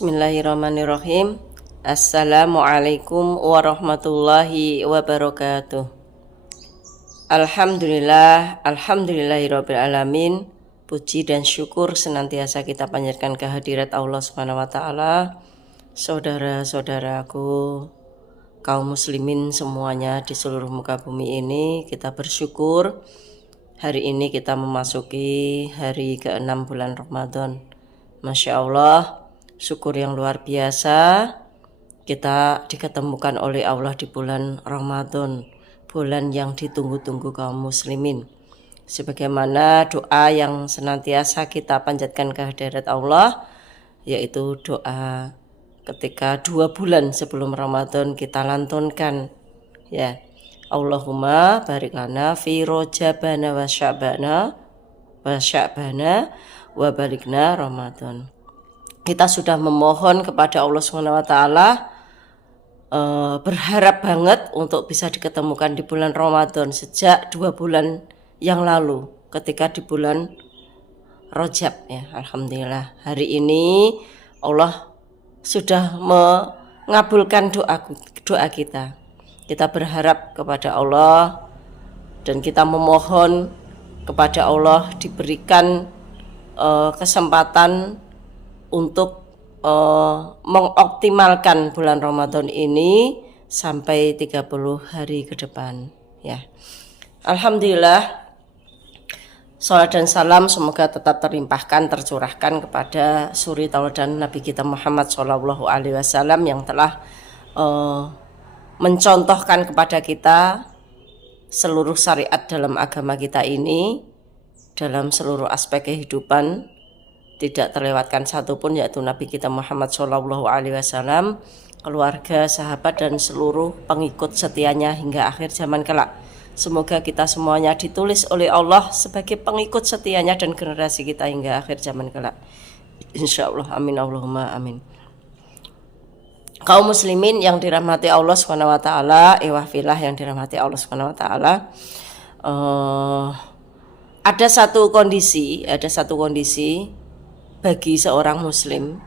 Bismillahirrahmanirrahim. Assalamualaikum warahmatullahi wabarakatuh. Alhamdulillahirabbil alamin. Puji dan syukur senantiasa kita panjatkan kehadirat Allah Subhanahu wa taala. Saudara-saudaraku, kaum muslimin semuanya di seluruh muka bumi ini, kita bersyukur hari ini kita memasuki hari ke-6 bulan Ramadan. Masya Allah, syukur yang luar biasa kita diketemukan oleh Allah di bulan Ramadan, bulan yang ditunggu-tunggu kaum muslimin. Sebagaimana doa yang senantiasa kita panjatkan kehadirat Allah, yaitu doa ketika 2 bulan sebelum Ramadan kita lantunkan, ya, Allahumma barik lana fi rajabana wa sya'bana wa balikna Ramadan. Kita sudah memohon kepada Allah SWT, berharap banget untuk bisa diketemukan di bulan Ramadan sejak 2 bulan yang lalu ketika di bulan Rajab, ya. Alhamdulillah hari ini Allah sudah mengabulkan doa kita. Kita berharap kepada Allah dan kita memohon kepada Allah diberikan kesempatan untuk mengoptimalkan bulan Ramadan ini sampai 30 hari ke depan, ya. Alhamdulillah, salat dan salam semoga tetap terlimpahkan, tercurahkan kepada suri tauladan Nabi kita Muhammad SAW yang telah mencontohkan kepada kita seluruh syariat dalam agama kita ini, dalam seluruh aspek kehidupan, tidak terlewatkan satupun, yaitu Nabi kita Muhammad SAW, keluarga, sahabat, dan seluruh pengikut setianya hingga akhir zaman kelak. Semoga kita semuanya ditulis oleh Allah sebagai pengikut setianya dan generasi kita hingga akhir zaman kelak. Insya Allah, amin Allahumma amin. Kaum muslimin yang dirahmati Allah SWT, iwahfilah yang dirahmati Allah SWT, ada satu kondisi bagi seorang muslim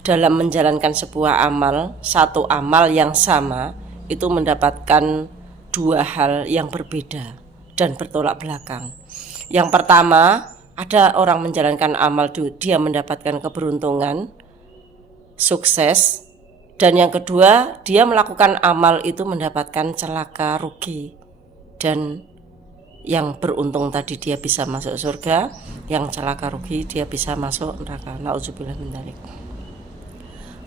dalam menjalankan sebuah amal, satu amal yang sama itu mendapatkan 2 hal yang berbeda dan bertolak belakang. Yang pertama, ada orang menjalankan amal, dia mendapatkan keberuntungan, sukses, dan yang kedua, dia melakukan amal itu mendapatkan celaka, rugi, dan yang beruntung tadi dia bisa masuk surga, yang celaka rugi dia bisa masuk neraka. Nauzubillah min dzalik.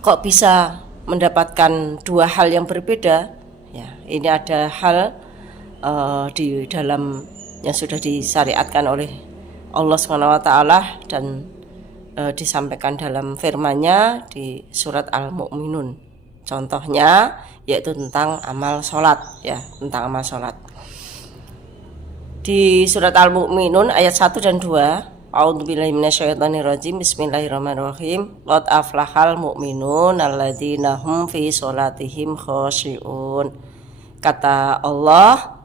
Kok bisa mendapatkan 2 hal yang berbeda? Ya, ini ada hal di dalam yang sudah disyariatkan oleh Allah SWT dan disampaikan dalam firman-Nya di surat Al-Mu'minun. Contohnya yaitu tentang amal sholat, ya, tentang amal sholat. Di surat Al-Mu'minun ayat 1 dan 2, A'udzubillahi minasyaitonirrajim, Bismillahirrahmanirrahim. Qad aflahal mu'minun alladzina hum fi sholatihim khoshi'un. Kata Allah,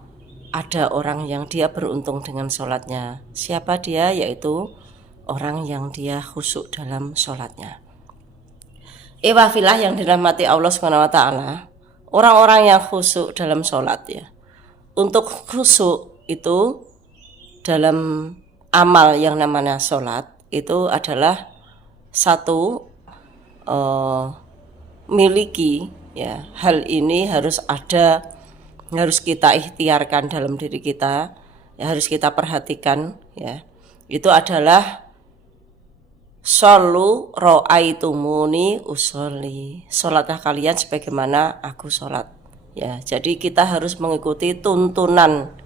ada orang yang dia beruntung dengan sholatnya. Siapa dia? Yaitu orang yang dia khusyuk dalam sholatnya. Iwafillah yang dirahmati Allah SWT, orang-orang yang khusyuk dalam sholat, ya. Untuk khusyuk itu dalam amal yang namanya sholat itu adalah satu miliki, ya, hal ini harus ada, harus kita ikhtiarkan dalam diri kita, ya, harus kita perhatikan, ya. Itu adalah Shollu ro'aitumuni usolli, sholatlah kalian sebagaimana aku sholat, ya. Jadi kita harus mengikuti tuntunan,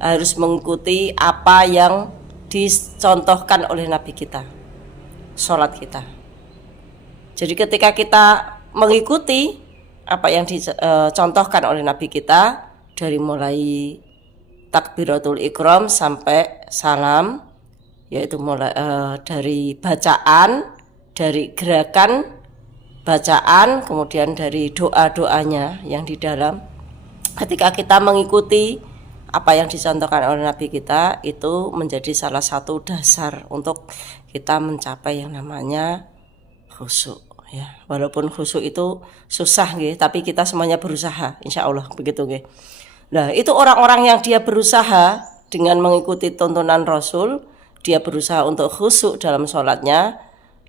harus mengikuti apa yang dicontohkan oleh Nabi kita, sholat kita. Jadi ketika kita mengikuti apa yang dicontohkan oleh Nabi kita, dari mulai takbiratul ikram sampai salam, yaitu mulai dari bacaan, dari gerakan bacaan, kemudian dari doa-doanya yang di dalam. Ketika kita mengikuti apa yang dicontohkan oleh Nabi kita, itu menjadi salah satu dasar untuk kita mencapai yang namanya khusyuk, Ya, walaupun khusyuk itu susah nggih, tapi kita semuanya berusaha, insya Allah begitu nggih. Nah, itu orang-orang yang dia berusaha dengan mengikuti tuntunan Rasul, dia berusaha untuk khusyuk dalam sholatnya,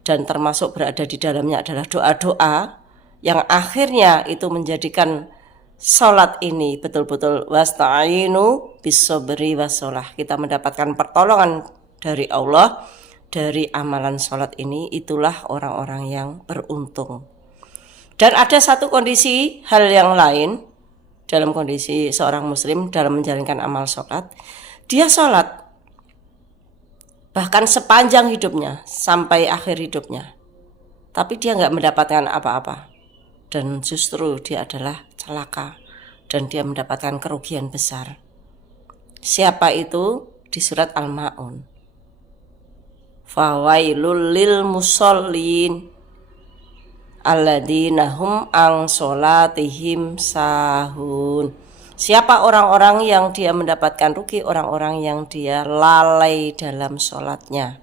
dan termasuk berada di dalamnya adalah doa-doa yang akhirnya itu menjadikan sholat ini betul-betul wasta'inu bis-sabri was-shalah. Kita mendapatkan pertolongan dari Allah dari amalan sholat ini. Itulah orang-orang yang beruntung. Dan ada satu kondisi hal yang lain dalam kondisi seorang muslim dalam menjalankan amal sholat. Dia sholat bahkan sepanjang hidupnya sampai akhir hidupnya, tapi dia nggak mendapatkan apa-apa, dan justru dia adalah celaka dan dia mendapatkan kerugian besar. Siapa itu? Di surat Al-Ma'un, fawailul lil musallin alladzina hum an sholatihim sahun. Siapa orang-orang yang dia mendapatkan rugi? Orang-orang yang dia lalai dalam sholatnya,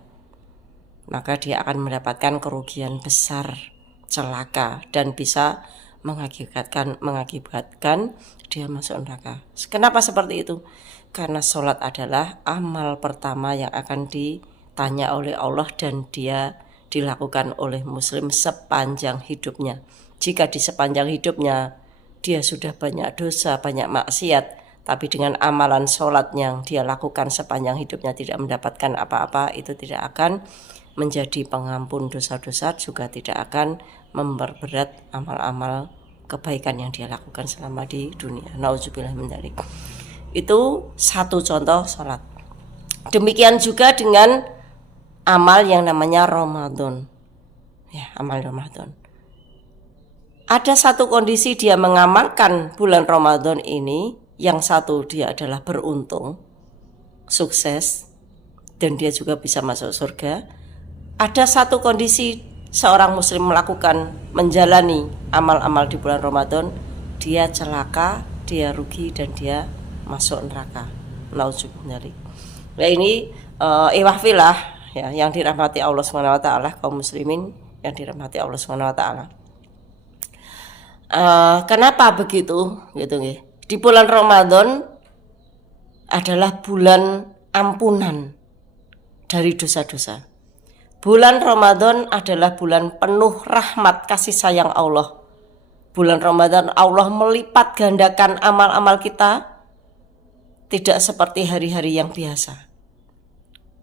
maka dia akan mendapatkan kerugian besar, celaka, dan bisa mengakibatkan dia masuk neraka. Kenapa seperti itu? Karena sholat adalah amal pertama yang akan ditanya oleh Allah, dan dia dilakukan oleh muslim sepanjang hidupnya. Jika di sepanjang hidupnya dia sudah banyak dosa, banyak maksiat, tapi dengan amalan sholat yang dia lakukan sepanjang hidupnya tidak mendapatkan apa-apa, itu tidak akan menjadi pengampun dosa-dosa, juga tidak akan memperberat amal-amal kebaikan yang dia lakukan selama di dunia. Nauzubillah min dzalik. Itu satu contoh sholat. Demikian juga dengan amal yang namanya Ramadan. Ya, amal Ramadan. Ada satu kondisi dia mengamalkan bulan Ramadan ini, yang satu dia adalah beruntung, sukses, dan dia juga bisa masuk surga. Ada satu kondisi seorang muslim melakukan, menjalani amal-amal di bulan Ramadan, dia celaka, dia rugi, dan dia masuk neraka. Nauzubillah. Nah, ini iwahfilah ya, yang dirahmati Allah SWT, kaum muslimin yang dirahmati Allah SWT. Kenapa begitu? Gitu nggih. Di bulan Ramadan adalah bulan ampunan dari dosa-dosa. Bulan Ramadan adalah bulan penuh rahmat kasih sayang Allah. Bulan Ramadan Allah melipat gandakan amal-amal kita, tidak seperti hari-hari yang biasa.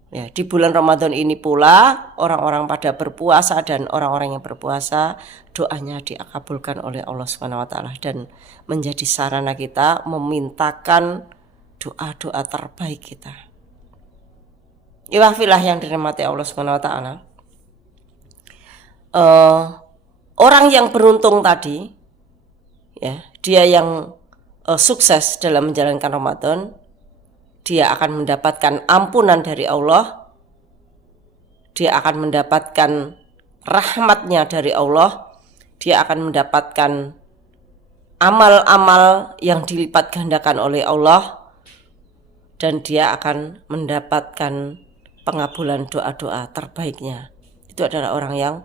Ya, di bulan Ramadan ini pula orang-orang pada berpuasa, dan orang-orang yang berpuasa doanya dikabulkan oleh Allah SWT dan menjadi sarana kita memintakan doa-doa terbaik kita. Iwahfilah yang dirahmati Allah SWT. Orang yang beruntung tadi, ya, dia yang sukses dalam menjalankan Ramadan, dia akan mendapatkan ampunan dari Allah, dia akan mendapatkan rahmatnya dari Allah, dia akan mendapatkan amal-amal yang dilipat gandakan oleh Allah, dan dia akan mendapatkan pengabulan doa-doa terbaiknya. Itu adalah orang yang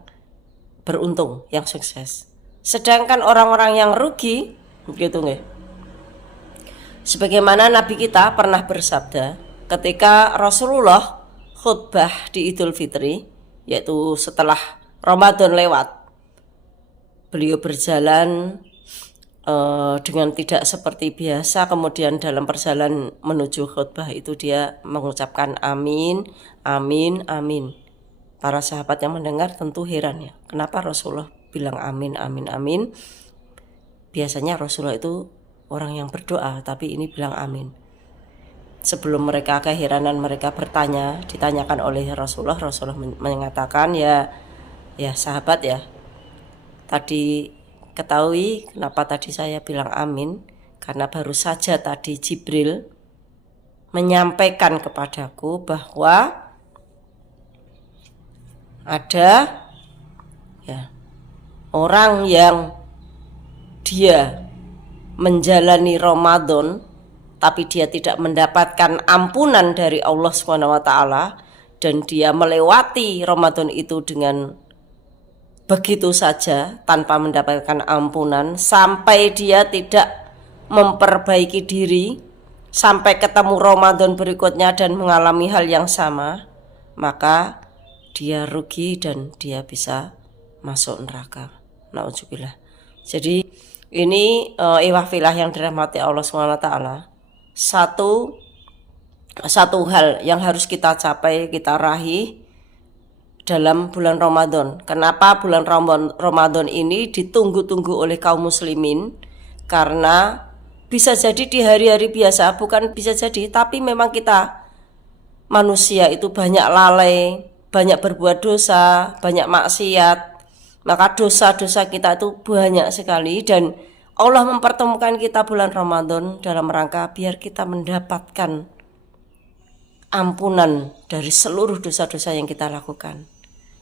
beruntung, yang sukses. Sedangkan orang-orang yang rugi, begitu nggih. Sebagaimana Nabi kita pernah bersabda ketika Rasulullah khutbah di Idul Fitri, yaitu setelah Ramadan lewat. Beliau berjalan dengan tidak seperti biasa, kemudian dalam perjalanan menuju khutbah itu dia mengucapkan amin, amin, amin. Para sahabat yang mendengar tentu heran ya, kenapa Rasulullah bilang amin, amin, amin. Biasanya Rasulullah itu orang yang berdoa, tapi ini bilang amin. Sebelum mereka keheranan, mereka bertanya, ditanyakan oleh Rasulullah mengatakan, ya sahabat ya, tadi ketahui kenapa tadi saya bilang amin, karena baru saja tadi Jibril menyampaikan kepadaku bahwa ada ya orang yang dia menjalani Ramadan tapi dia tidak mendapatkan ampunan dari Allah SWT, dan dia melewati Ramadan itu dengan begitu saja tanpa mendapatkan ampunan sampai dia tidak memperbaiki diri sampai ketemu Ramadan berikutnya dan mengalami hal yang sama, maka dia rugi dan dia bisa masuk neraka. Nauzubillah. Jadi ini iwahfilah yang dirahmati Allah SWT. Satu hal yang harus kita capai, kita raih dalam bulan Ramadan. Kenapa bulan Ramadan ini ditunggu-tunggu oleh kaum muslimin? Karena bisa jadi di hari-hari biasa, bukan bisa jadi, tapi memang kita manusia itu banyak lalai, banyak berbuat dosa, banyak maksiat. Maka dosa-dosa kita itu banyak sekali dan Allah mempertemukan kita bulan Ramadan dalam rangka biar kita mendapatkan ampunan dari seluruh dosa-dosa yang kita lakukan.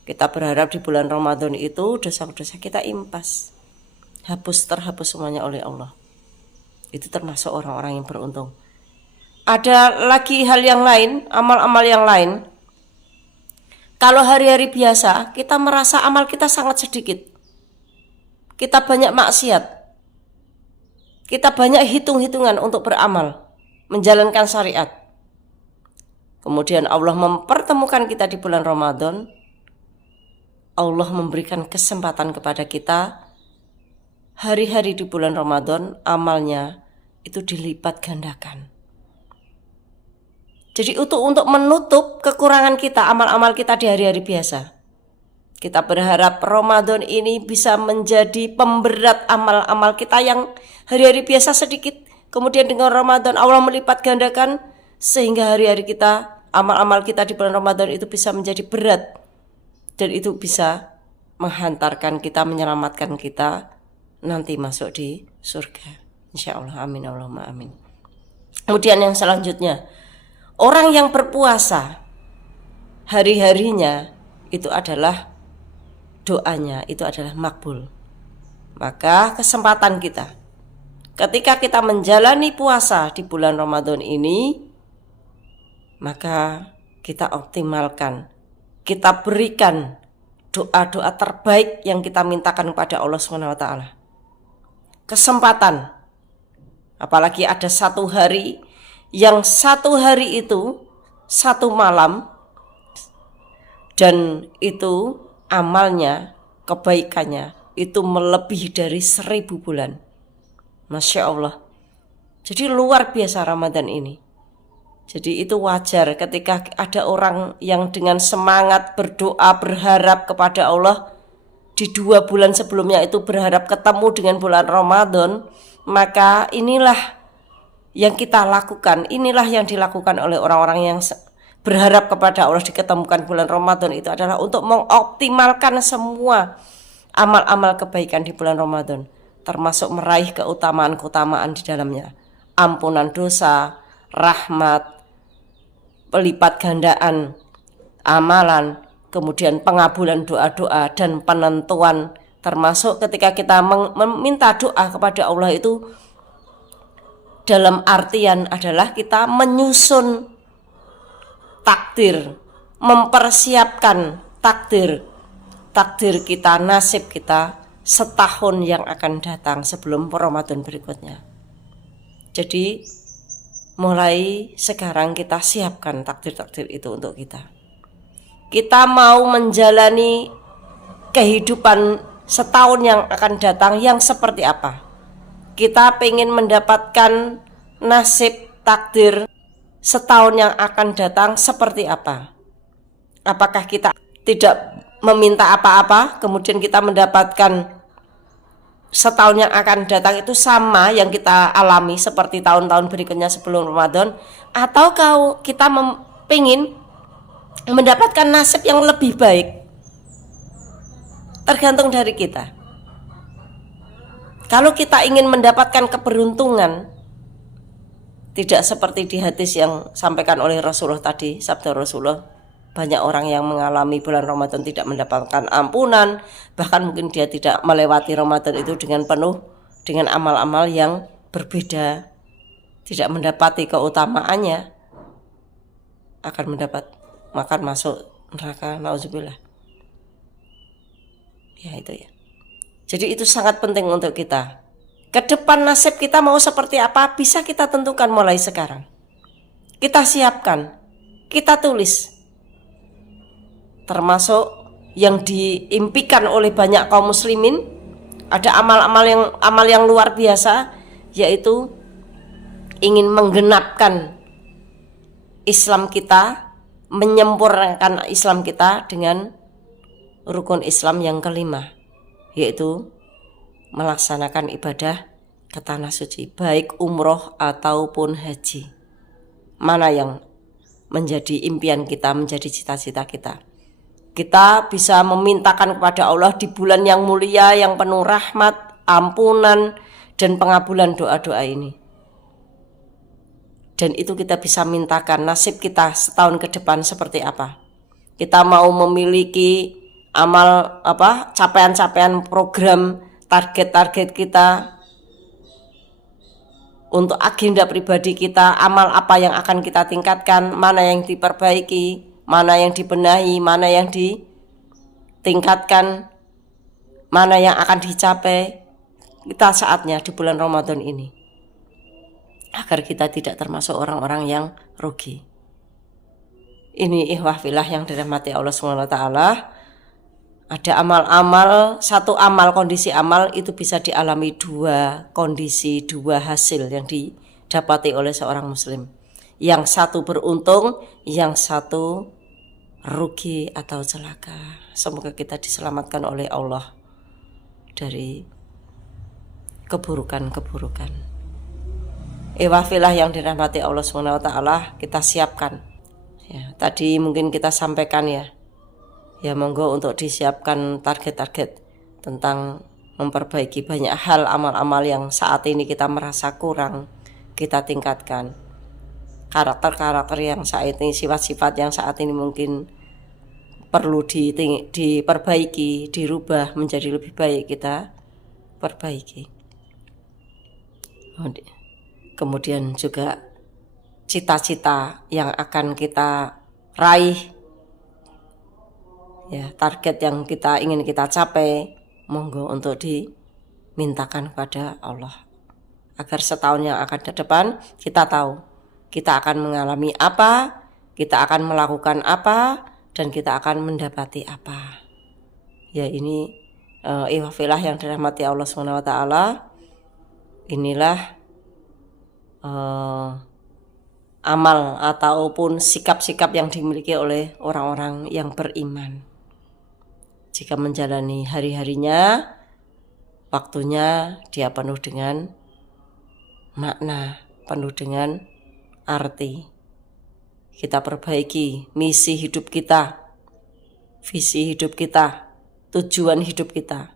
Kita berharap di bulan Ramadan itu dosa-dosa kita impas, terhapus semuanya oleh Allah. Itu termasuk orang-orang yang beruntung. Ada lagi hal yang lain, amal-amal yang lain. Kalau hari-hari biasa kita merasa amal kita sangat sedikit, kita banyak maksiat, kita banyak hitung-hitungan untuk beramal, menjalankan syariat. Kemudian Allah mempertemukan kita di bulan Ramadan. Allah memberikan kesempatan kepada kita hari-hari di bulan Ramadan amalnya itu dilipat gandakan. Jadi untuk menutup kekurangan kita, amal-amal kita di hari-hari biasa. Kita berharap Ramadan ini bisa menjadi pemberat amal-amal kita yang hari-hari biasa sedikit. Kemudian dengan Ramadan Allah melipat gandakan sehingga hari-hari kita, amal-amal kita di bulan Ramadan itu bisa menjadi berat. Dan itu bisa menghantarkan kita, menyelamatkan kita nanti masuk di surga. Insyaallah, amin Allahumma amin. Kemudian yang selanjutnya, orang yang berpuasa hari-harinya itu adalah doanya, itu adalah makbul. Maka kesempatan kita ketika kita menjalani puasa di bulan Ramadan ini, maka kita optimalkan, kita berikan doa-doa terbaik yang kita mintakan kepada Allah SWT. Kesempatan, apalagi ada satu hari, yang satu hari itu satu malam dan itu amalnya, kebaikannya itu melebihi dari 1000 bulan. Masya Allah. Jadi luar biasa Ramadan ini. Jadi itu wajar ketika ada orang yang dengan semangat berdoa, berharap kepada Allah di 2 bulan sebelumnya itu berharap ketemu dengan bulan Ramadan, maka inilah yang kita lakukan, inilah yang dilakukan oleh orang-orang yang berharap kepada Allah diketemukan bulan Ramadan itu adalah untuk mengoptimalkan semua amal-amal kebaikan di bulan Ramadan, termasuk meraih keutamaan-keutamaan di dalamnya, ampunan dosa, rahmat, pelipat gandaan amalan, kemudian pengabulan doa-doa dan penentuan, termasuk ketika kita meminta doa kepada Allah itu dalam artian adalah kita menyusun takdir, mempersiapkan takdir kita, nasib kita setahun yang akan datang sebelum Ramadan berikutnya. Jadi mulai sekarang kita siapkan takdir-takdir itu untuk kita. Kita mau menjalani kehidupan setahun yang akan datang yang seperti apa? Kita pengen mendapatkan nasib takdir setahun yang akan datang seperti apa? Apakah kita tidak meminta apa-apa, kemudian kita mendapatkan setahun yang akan datang itu sama yang kita alami seperti tahun-tahun berikutnya sebelum Ramadan, atau kita pengen mendapatkan nasib yang lebih baik? Tergantung dari kita. Kalau kita ingin mendapatkan keberuntungan, tidak seperti di hadis yang sampaikan oleh Rasulullah tadi, sabda Rasulullah, banyak orang yang mengalami bulan Ramadan tidak mendapatkan ampunan, bahkan mungkin dia tidak melewati Ramadan itu dengan penuh dengan amal-amal yang berbeda, tidak mendapati keutamaannya, akan masuk neraka, nauzubillah. Ya itu ya. Jadi itu sangat penting untuk kita. Ke depan nasib kita mau seperti apa bisa kita tentukan mulai sekarang. Kita siapkan, kita tulis. Termasuk yang diimpikan oleh banyak kaum muslimin, ada amal yang luar biasa, yaitu ingin menggenapkan Islam kita, menyempurnakan Islam kita dengan rukun Islam yang kelima, yaitu melaksanakan ibadah ke tanah suci, baik umroh ataupun haji. Mana yang menjadi impian kita, menjadi cita-cita kita. Kita bisa memintakan kepada Allah di bulan yang mulia, yang penuh rahmat, ampunan, dan pengabulan doa-doa ini. Dan itu kita bisa mintakan nasib kita setahun ke depan seperti apa. Kita mau memiliki amal capaian-capaian program, target-target kita untuk agenda pribadi kita, amal apa yang akan kita tingkatkan, mana yang diperbaiki, mana yang dibenahi, mana yang ditingkatkan, mana yang akan dicapai. Kita saatnya di bulan Ramadan ini, agar kita tidak termasuk orang-orang yang rugi. Ini ikhwah fillah yang dirahmati Allah SWT. Ada amal-amal, satu amal, kondisi amal itu bisa dialami dua kondisi, dua hasil yang didapati oleh seorang muslim. Yang satu beruntung, yang satu rugi atau celaka. Semoga kita diselamatkan oleh Allah dari keburukan-keburukan. Ikhwah yang dirahmati Allah SWT, kita siapkan. Ya, tadi mungkin kita sampaikan ya. Ya monggo untuk disiapkan target-target tentang memperbaiki banyak hal amal-amal yang saat ini kita merasa kurang, kita tingkatkan. Karakter-karakter yang saat ini, sifat-sifat yang saat ini mungkin perlu diperbaiki, dirubah menjadi lebih baik, kita perbaiki. Kemudian juga cita-cita yang akan kita raih, ya, target yang ingin kita capai, monggo untuk dimintakan kepada Allah. Agar setahun yang akan ke depan kita tahu kita akan mengalami apa, kita akan melakukan apa, dan kita akan mendapati apa. Ya ini ikhwah fillah yang dirahmati Allah SWT. Inilah amal ataupun sikap-sikap yang dimiliki oleh orang-orang yang beriman. Jika menjalani hari-harinya, waktunya dia penuh dengan makna, penuh dengan arti. Kita perbaiki misi hidup kita, visi hidup kita, tujuan hidup kita.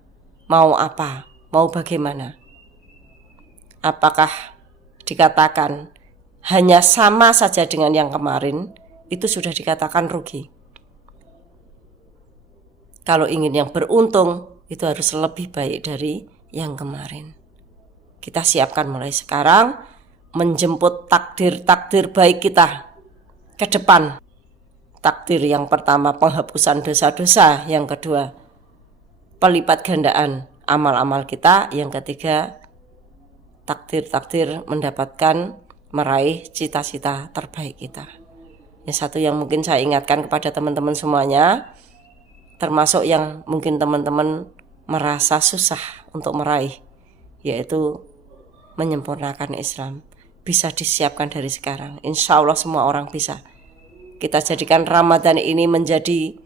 Mau apa? Mau bagaimana? Apakah dikatakan hanya sama saja dengan yang kemarin, itu sudah dikatakan rugi. Kalau ingin yang beruntung, itu harus lebih baik dari yang kemarin. Kita siapkan mulai sekarang, menjemput takdir-takdir baik kita ke depan. Takdir yang pertama penghapusan dosa-dosa, yang kedua pelipat gandaan amal-amal kita, yang ketiga takdir-takdir mendapatkan meraih cita-cita terbaik kita. Yang satu yang mungkin saya ingatkan kepada teman-teman semuanya, termasuk yang mungkin teman-teman merasa susah untuk meraih, yaitu menyempurnakan Islam. Bisa disiapkan dari sekarang. Insya Allah semua orang bisa. Kita jadikan Ramadan ini menjadi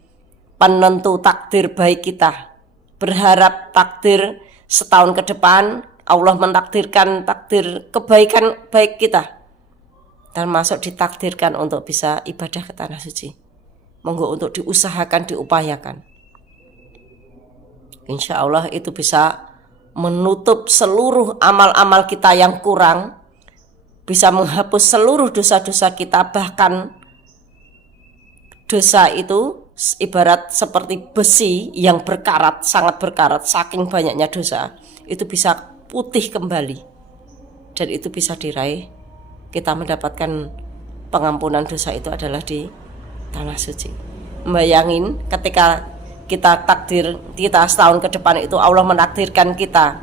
penentu takdir baik kita. Berharap takdir setahun ke depan Allah mentakdirkan takdir kebaikan baik kita, termasuk ditakdirkan untuk bisa ibadah ke tanah suci. Monggo untuk diusahakan, diupayakan. Insya Allah itu bisa menutup seluruh amal-amal kita yang kurang, bisa menghapus seluruh dosa-dosa kita. Bahkan dosa itu ibarat seperti besi yang berkarat, sangat berkarat, saking banyaknya dosa, itu bisa putih kembali. Dan itu bisa diraih, kita mendapatkan pengampunan dosa itu adalah di tanah suci. Bayangin ketika kita setahun ke depan itu Allah menakdirkan kita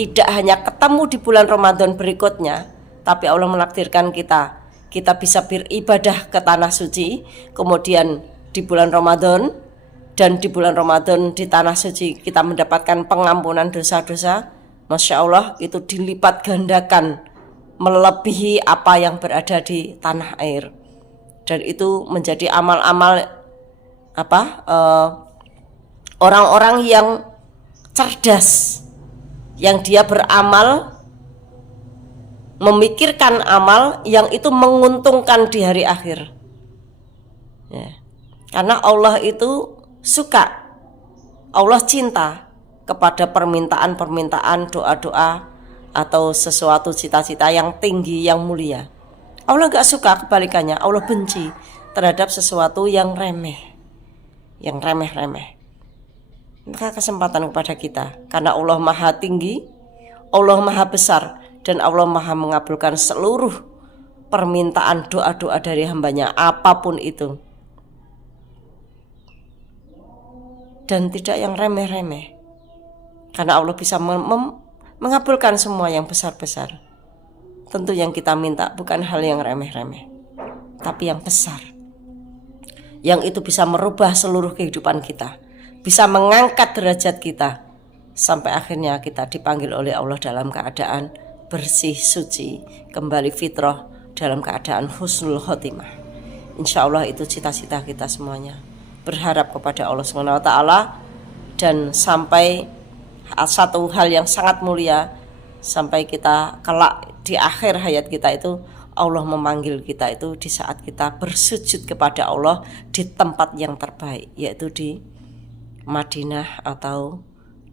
tidak hanya ketemu di bulan Ramadan berikutnya, tapi Allah menakdirkan kita bisa beribadah ke tanah suci, kemudian di bulan Ramadan, dan di bulan Ramadan di tanah suci kita mendapatkan pengampunan dosa-dosa. Masya Allah, itu dilipat gandakan melebihi apa yang berada di tanah air. Dan itu menjadi amal-amal orang-orang yang cerdas, yang dia beramal, memikirkan amal yang itu menguntungkan di hari akhir. Ya. Karena Allah itu suka, Allah cinta kepada permintaan-permintaan, doa-doa, atau sesuatu cita-cita yang tinggi, yang mulia. Allah gak suka, kebalikannya Allah benci terhadap sesuatu yang remeh, yang remeh-remeh. Maka kesempatan kepada kita, karena Allah maha tinggi, Allah maha besar, dan Allah maha mengabulkan seluruh permintaan doa-doa dari hambanya, apapun itu, dan tidak yang remeh-remeh. Karena Allah bisa mengabulkan semua yang besar-besar. Tentu yang kita minta bukan hal yang remeh-remeh, tapi yang besar, yang itu bisa merubah seluruh kehidupan kita, bisa mengangkat derajat kita, sampai akhirnya kita dipanggil oleh Allah dalam keadaan bersih, suci, kembali fitrah, dalam keadaan husnul khotimah. Insya Allah itu cita-cita kita semuanya, berharap kepada Allah SWT. Dan sampai satu hal yang sangat mulia, sampai kita kelak di akhir hayat kita itu Allah memanggil kita itu di saat kita bersujud kepada Allah di tempat yang terbaik, yaitu di Madinah atau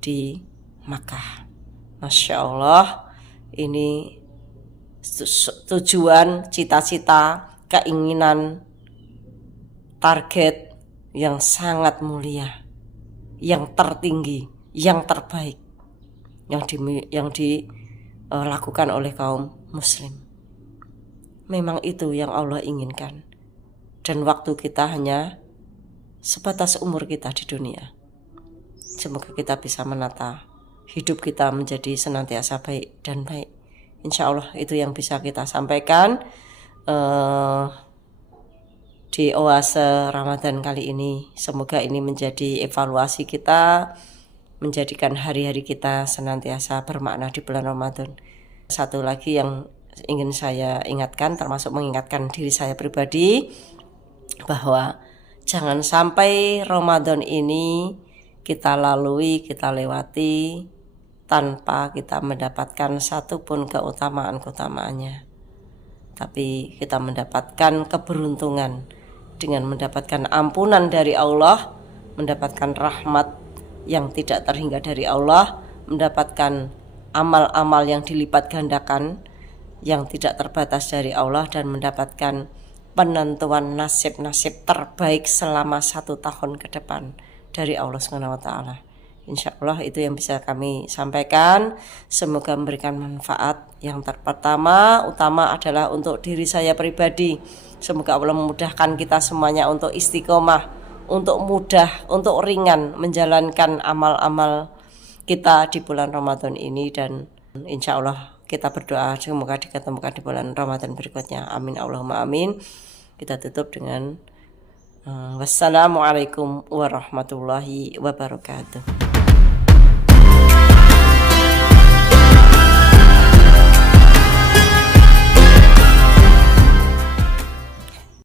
di Makkah. Masya Allah, ini tujuan, cita-cita, keinginan, target yang sangat mulia, yang tertinggi, yang terbaik, yang dilakukan oleh kaum muslim. Memang itu yang Allah inginkan. Dan waktu kita hanya sebatas umur kita di dunia. Semoga kita bisa menata hidup kita menjadi senantiasa baik dan baik. Insya Allah itu yang bisa kita sampaikan di oase Ramadan kali ini. Semoga ini menjadi evaluasi kita, menjadikan hari-hari kita senantiasa bermakna di bulan Ramadan. Satu lagi yang ingin saya ingatkan, termasuk mengingatkan diri saya pribadi, bahwa jangan sampai Ramadan ini kita lalui, kita lewati tanpa kita mendapatkan satupun keutamaan-keutamaannya. Tapi kita mendapatkan keberuntungan dengan mendapatkan ampunan dari Allah, mendapatkan rahmat yang tidak terhingga dari Allah, mendapatkan amal-amal yang dilipat gandakan yang tidak terbatas dari Allah, dan mendapatkan penentuan nasib-nasib terbaik selama 1 tahun ke depan dari Allah SWT. Insya Allah itu yang bisa kami sampaikan. Semoga memberikan manfaat. Yang pertama utama adalah untuk diri saya pribadi. Semoga Allah memudahkan kita semuanya untuk istiqomah, untuk mudah, untuk ringan menjalankan amal-amal kita di bulan Ramadan ini. Dan insya Allah kita berdoa semoga diketemukan di bulan Ramadan berikutnya. Amin Allahumma amin. Kita tutup dengan wassalamualaikum warahmatullahi wabarakatuh.